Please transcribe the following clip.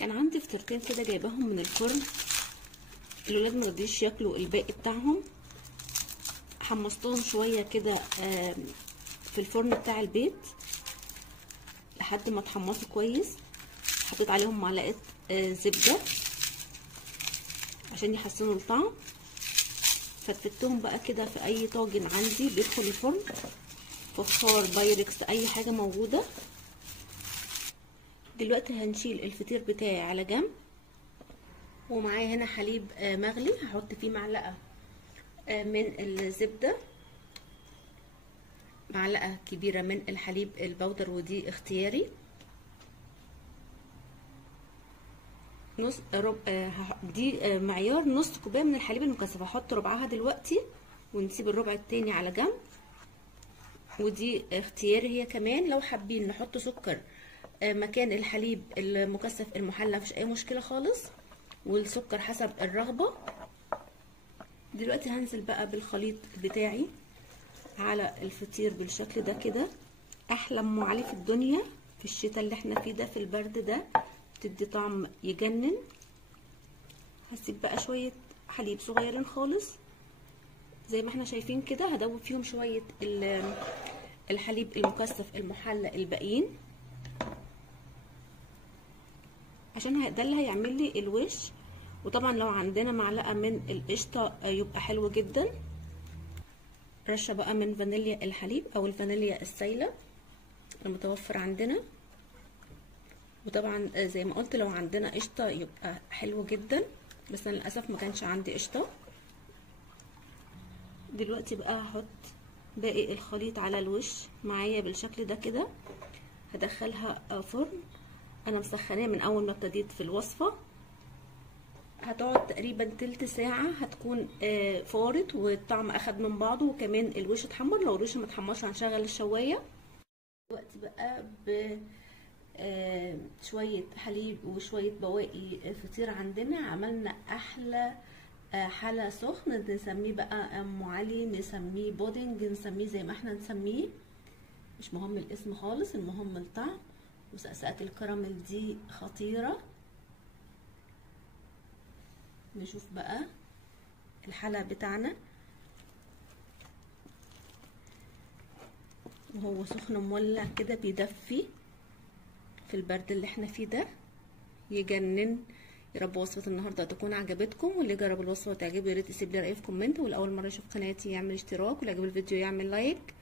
كان عندي فطيرتين كده جايباهم من الفرن، الولاد مرضيش ياكلوا الباقي بتاعهم. حمصتهم شويه كده في الفرن بتاع البيت لحد ما اتحمصوا كويس. حطيت عليهم معلقه زبده عشان يحسنوا الطعم. فتفتهم بقى كده في اي طاجن عندي بيدخل الفرن، فخار، بايركس، اي حاجه موجوده. دلوقتي هنشيل الفطير بتاعي على جنب، ومعايا هنا حليب مغلي. هحط فيه معلقه من الزبده، معلقه كبيره من الحليب البودر ودي اختياري، نص ربع دي معيار نص كوبايه من الحليب المكثف. هحط ربعها دلوقتي ونسيب الربع التاني على جنب، ودي اختياري هي كمان. لو حابين نحط سكر مكان الحليب المكثف المحلى مفيش اي مشكله خالص، والسكر حسب الرغبه. دلوقتي هنزل بقى بالخليط بتاعي على الفطير بالشكل ده كده. احلى ام علي في الدنيا في الشتاء اللي احنا فيه ده، في البرد ده بتدي طعم يجنن. هسيب بقى شويه حليب صغيرين خالص زي ما احنا شايفين كده. هدوب فيهم شويه الحليب المكثف المحلى الباقيين، عشان ده اللي هيعمل لي الوش. وطبعا لو عندنا معلقه من القشطه يبقى حلو جدا. رشه بقى من فانيليا الحليب او الفانيليا السايله المتوفر عندنا. وطبعا زي ما قلت لو عندنا قشطه يبقى حلو جدا، بس انا للاسف ما كانش عندي قشطه. دلوقتي بقى هحط باقي الخليط على الوش معايا بالشكل ده كده. هدخلها فرن. انا مسخناه من اول ما ابتديت في الوصفه. هتقعد تقريبا تلت ساعه، هتكون فارت والطعم اخد من بعضه، وكمان الوش اتحمر. لو الوش ما اتحمرش هنشغل الشوايه. دلوقتي بقى شويه حليب وشويه بواقي فطير عندنا عملنا احلى حلا سخن. نسميه بقى ام علي، نسميه بودنج، نسميه زي ما احنا نسميه، مش مهم الاسم خالص، المهم الطعم. وسقسقة الكراميل دي خطيرة. نشوف بقى الحلا بتاعنا وهو سخن مولع كده بيدفي في البرد اللي احنا فيه ده، يجنن. يا رب وصفة النهارده تكون عجبتكم، واللي جرب الوصفة وتعجبه يا ريت يسيب لي رأيه في كومنت، والأول مرة يشوف قناتي يعمل اشتراك، واللي عجب الفيديو يعمل لايك.